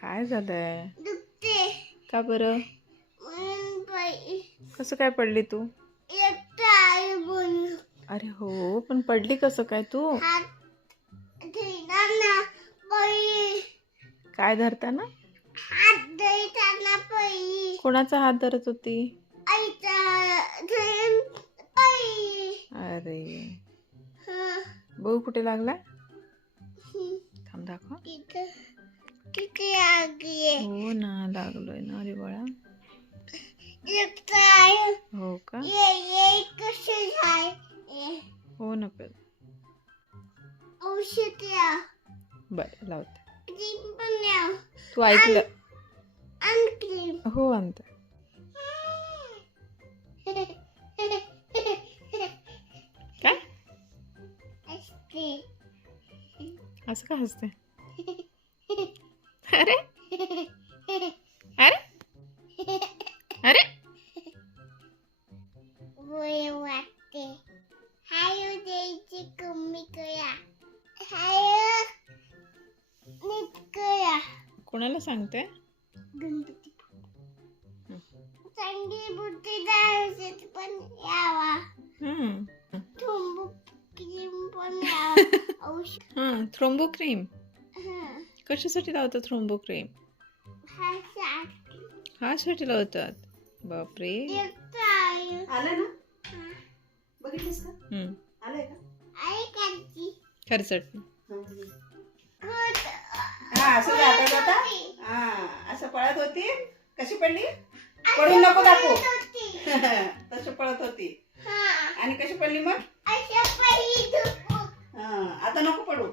काय झालंय? दुखते. का बरं? म्हणून बाई कसं काय पडली तू? एकटा आहे बोलू. अरे हो, पण पडली कसं काय तू? हात धरताना बाई. काय धरताना? हात धरताना बाई. कोणाचा हात धरत होती? आईचा धरून बाई. अरे हं. बघू कुठे लागला? थांब दाखव. तिथं किती आगी हो ना, लागलोय ना रे बाळा. एकटा आहे. हो का? ये कसं आहे? हो ना पण. औषध या. बरं लावते. क्रीम पण या. तू ऐकलं? आणि क्रीम. हो आणते. काय? असते. असं का हसते? अरे अरे अरे वय वाटते. हाय द्यायची कमी करा. हाय नीट करा. कोणाला सांगते? गणपती चांगली बुद्धी द्यायची पण यावा. थोंबू क्रीम पण यावा. औषध. हां, थ्रोम्बो क्रीम. हं. कशासाठी लावतात थ्रोम्बो क्रीम? हा साठ. हासाठी लावतात. बापरे. एकटा आहे. आलं ना? हं. बघितलंस का? आलंय का? आई काढची. खरचट. हा असं जाता जाता हा असं पळत होती. कशी पडली? पडून नको दाखवू. तशी पळत होती. आणि कशी पडली मग? अशा पायी हा आता नको पडू.